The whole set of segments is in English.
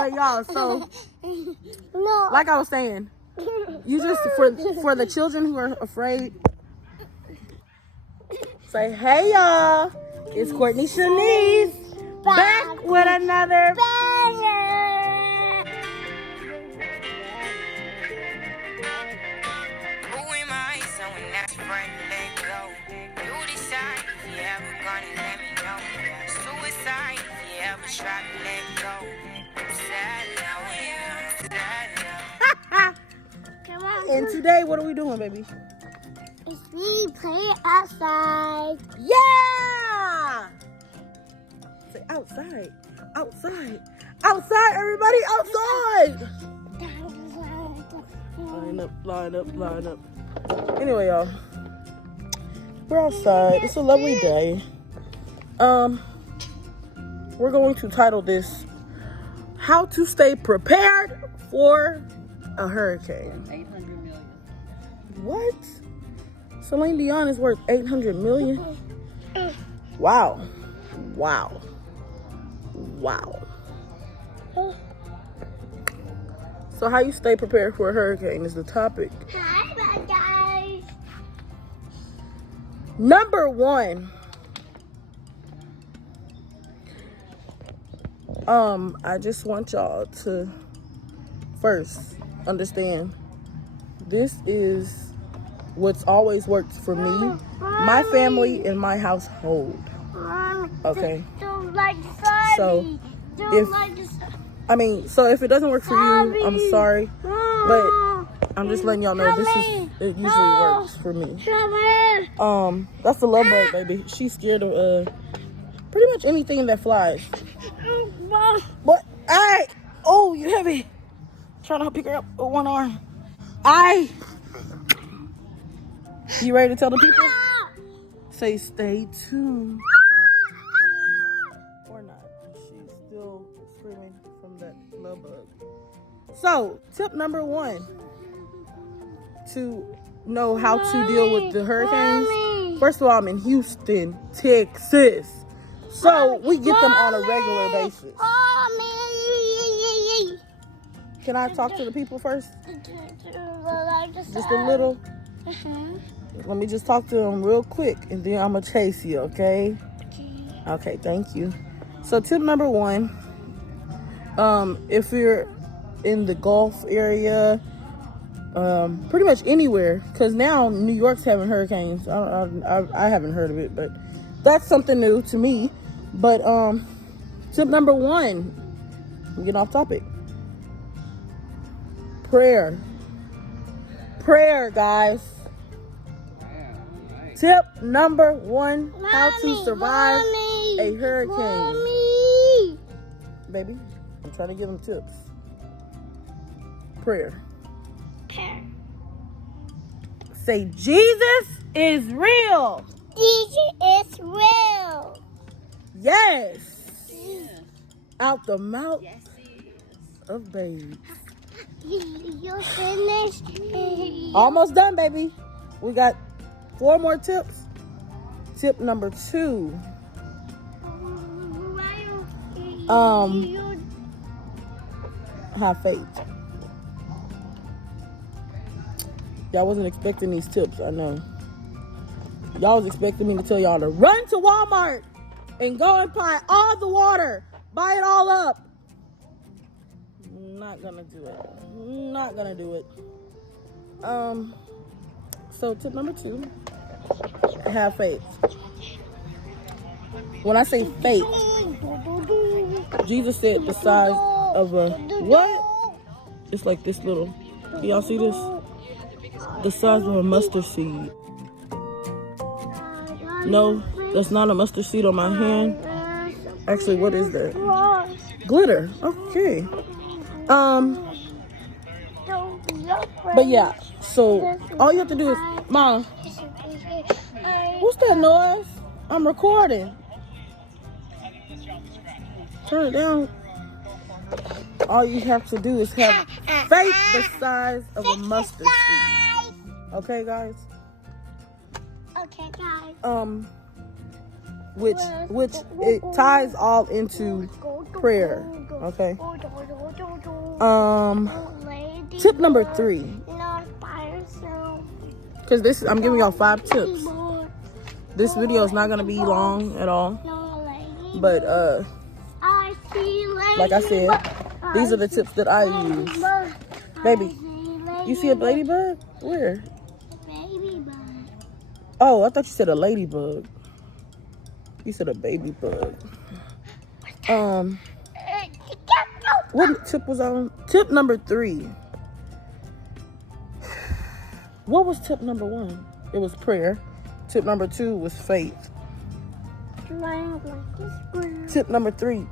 But y'all, so No. like I was saying, you just for the children who are afraid, say, hey y'all, it's Courtney Shanice back with another And today, what are we doing, baby? We play outside. Yeah! Say outside, outside, outside, everybody, outside! Line up. Anyway, y'all, we're outside. It's a lovely day. We're going to title this, How to Stay Prepared for a Hurricane. 800 million. What? Celine Dion is worth 800 million? Wow. So how you stay prepared for a hurricane is the topic. Hi, guys. Number one. I just want y'all to first understand this is what's always worked for me, my family, and my household. Okay. So if it doesn't work for you, I'm sorry, but I'm just letting y'all know it usually works for me. That's the love bug, baby. She's scared of pretty much anything that flies. What? Oh, you heavy. Trying to pick her up with one arm. You ready to tell the people? Say stay tuned. Or not. She's still screaming from that love bug. So, tip number one to know how to deal with the hurricanes. First of all, I'm in Houston, Texas. So, we get them on a regular basis. Can I talk to the people first? Just a little? Let me just talk to them real quick, and then I'm going to chase you, okay? Okay, thank you. So, tip number one, if you're in the Gulf area, pretty much anywhere, because now New York's having hurricanes. I haven't heard of it, but that's something new to me. But tip number one, I'm getting off topic. Prayer, guys. Tip number one, how to survive a hurricane. Baby, I'm trying to give them tips. Prayer. Say, Jesus is real. Jesus is real. Yes. Out the mouth of babes. You finished? Almost done, baby. We got 4 more tips. Tip number 2. Have faith. Y'all wasn't expecting these tips, I know. Y'all was expecting me to tell y'all to run to Walmart and go and buy all the water. Buy it all up. Not gonna do it. So tip number 2, have faith. When I say faith, Jesus said the size of a what? It's like this little. Do y'all see this? The size of a mustard seed. No, that's not a mustard seed on my hand. Actually, what is that? Glitter. Okay. But yeah, so all you have to do is, Mom, what's that noise? I'm recording. Turn it down. All you have to do is have faith the size of a mustard seed. Okay, guys? Okay, guys. which it ties all into prayer. Okay. Tip number 3. Because this, I'm giving y'all 5 tips. This video is not gonna be long at all. But like I said, these are the tips that I use. Baby, you see a ladybug? Where? Oh, I thought you said a ladybug. You said a baby bug. What tip was on? Tip number 3. What was tip number 1? It was prayer. Tip number 2 was faith. Tip number 3,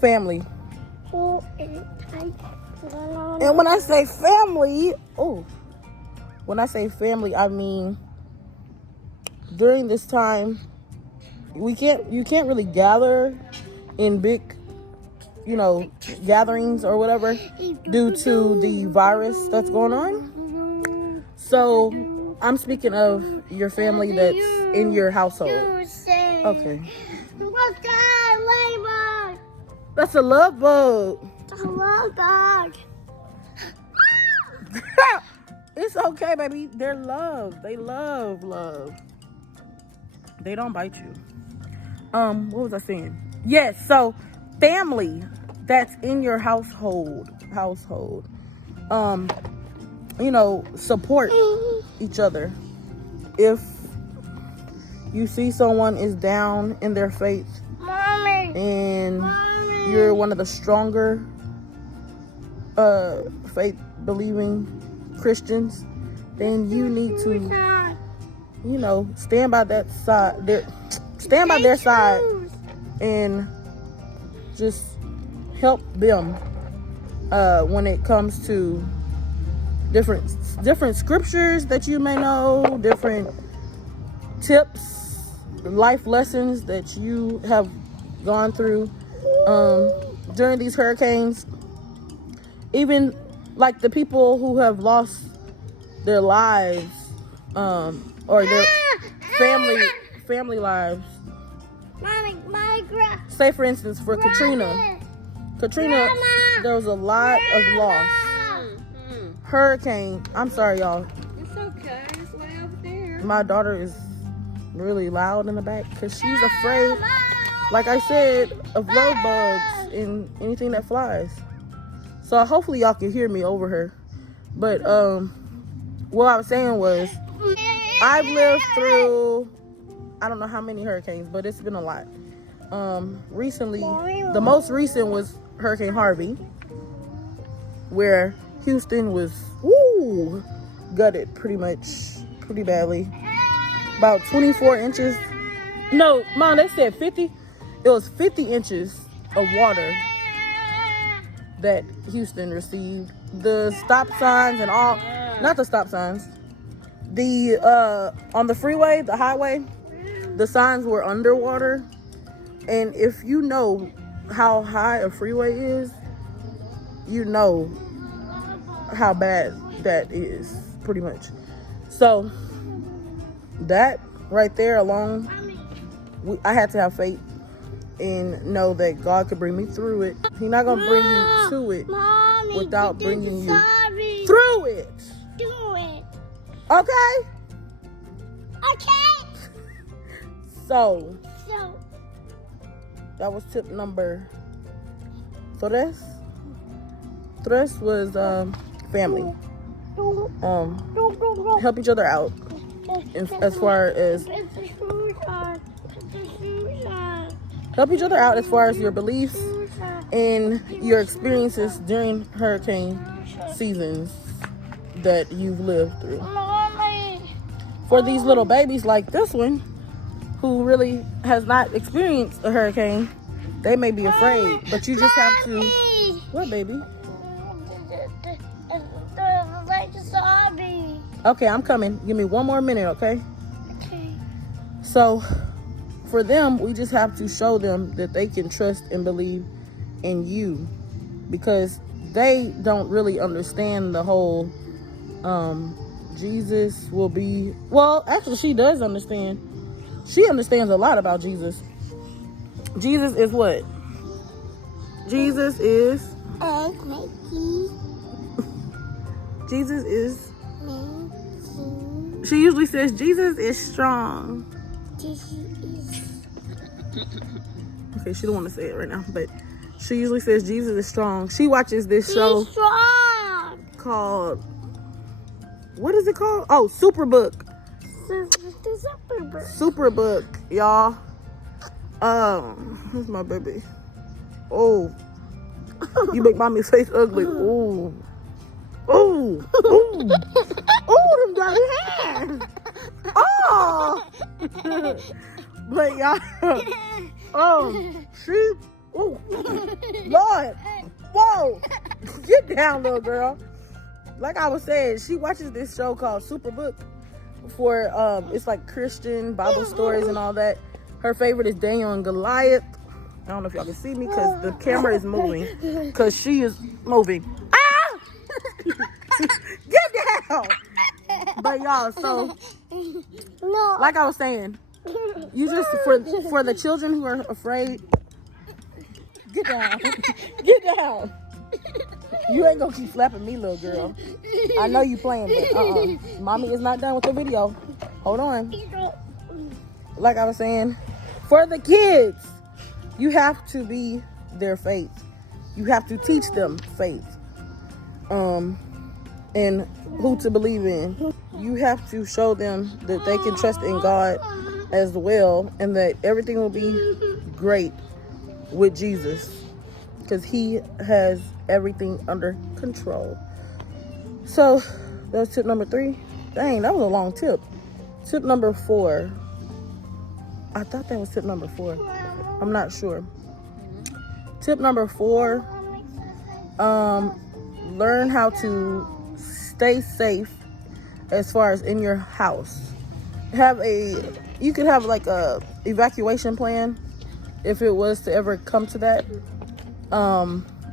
family. And when I say family, I mean during this time you can't really gather in big, gatherings or whatever due to the virus that's going on. So I'm speaking of your family that's in your household. Okay. What's that, ladybug? That's a love bug. It's a love bug. It's okay, baby. They're love. They love. They don't bite you. What was I saying? Yes, so family that's in your household. Support each other. If you see someone is down in their faith, Mommy. and you're one of the stronger faith believing Christians, then you need to stand by that side, stand by their side, and just help them when it comes to different scriptures that you may know, different tips, life lessons that you have gone through during these hurricanes. Even like the people who have lost their lives or their family lives. Say for instance for Katrina, there was a lot of loss. Hurricane, I'm sorry y'all. It's okay, it's way over there. My daughter is really loud in the back because she's afraid, like I said, of love bugs and anything that flies. So hopefully y'all can hear me over her. But what I was saying was, I've lived through, I don't know how many hurricanes, but it's been a lot. Recently, the most recent was Hurricane Harvey, where Houston was gutted pretty badly. About 24 inches. No, Mom, they said 50. It was 50 inches of water that Houston received. The stop signs and all, not the stop signs. The on the freeway, the highway, the signs were underwater. And if you know how high a freeway is, you know how bad that is, pretty much. So that right there alone, I had to have faith and know that God could bring me through it. He's not gonna bring you to it without bringing you through it. Do it. Okay? Okay. So that was tip number 3. 3 was family. Help each other out as far as your beliefs and your experiences during hurricane seasons that you've lived through. For these little babies like this one, who really has not experienced a hurricane, they may be afraid, but you just have to... What, baby? Okay, I'm coming. Give me one more minute, okay? Okay. So, for them, we just have to show them that they can trust and believe in you, because they don't really understand the whole Jesus will be... Well, actually, she does understand. She understands a lot about Jesus. Jesus is what? Jesus is... Jesus is... She usually says Jesus is strong. Okay, she don't want to say it right now, but she usually says Jesus is strong. She watches this show called... What is it called? Oh, Superbook. Superbook, y'all. Where's my baby? Oh, you make mommy's face ugly. Ooh, ooh, ooh, ooh, them dirty hands. Oh, but y'all, she, ooh, Lord, whoa, get down, little girl. Like I was saying, she watches this show called Superbook. For it's like Christian Bible stories and all that. Her favorite is Daniel and Goliath. I don't know if y'all can see me because the camera is moving, because she is moving. Ah! Get down. But y'all, so like I was saying, you just for the children who are afraid, get down. Get down. You ain't gonna keep slapping me, little girl. I know you playing, but mommy is not done with the video. Hold on. Like I was saying, for the kids, you have to be their faith. You have to teach them faith. And who to believe in. You have to show them that they can trust in God as well, and that everything will be great with Jesus, because he has everything under control. So that's tip number 3. Dang, that was a long tip. Tip number 4. I thought that was tip number 4. I'm not sure. Tip number 4, learn how to stay safe as far as in your house. You could have like a evacuation plan if it was to ever come to that,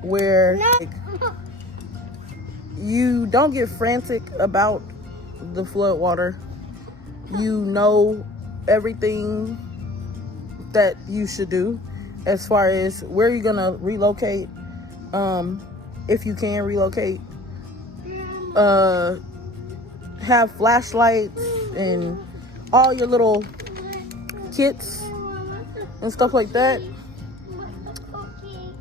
where you don't get frantic about the flood water. You know everything that you should do as far as where you're gonna relocate, if you can relocate. Have flashlights and all your little kits and stuff like that.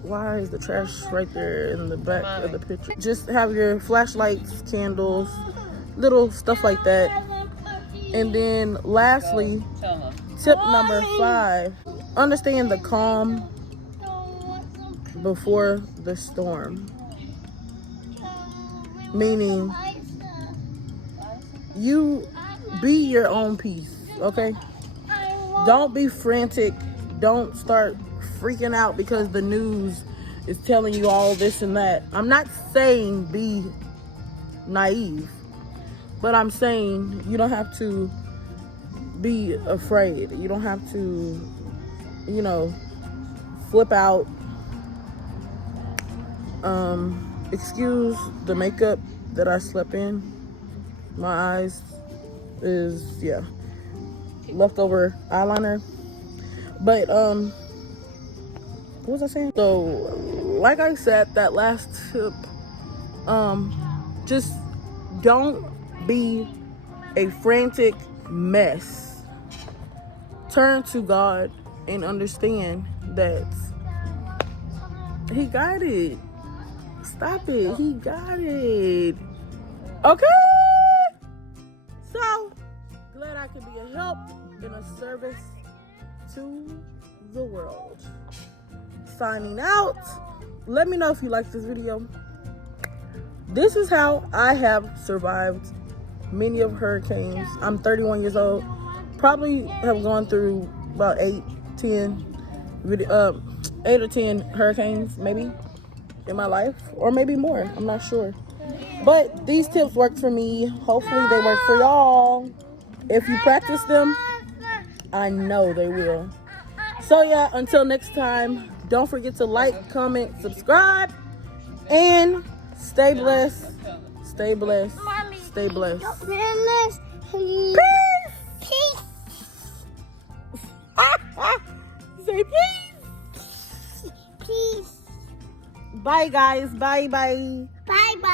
Why is the trash right there in the back of the picture? Just have your flashlights, candles, little stuff like that. And then lastly, tip number 5, understand the calm before the storm. Meaning, you be your own peace, okay? Don't be frantic. Don't start freaking out because the news is telling you all this and that. I'm not saying be naive, but I'm saying you don't have to be afraid. You don't have to, flip out. Excuse the makeup that I slept in. My eyes is, leftover eyeliner. But, what was I saying? So, like I said, that last tip, just don't be a frantic mess. Turn to God and understand that he got it. Stop it. He got it. Okay? So, glad I could be a help and a service to the world. Signing out. Let me know if you like this video. This is how I have survived many of hurricanes. I'm 31 years old. Probably have gone through about 8 or 10 hurricanes maybe in my life, or maybe more. I'm not sure. But these tips worked for me. Hopefully they work for y'all. If you practice them, I know they will. So yeah, until next time, don't forget to like, comment, subscribe, and stay blessed. Stay blessed. Stay blessed. Peace. Say peace. Peace. Bye, guys. Bye, bye. Bye bye.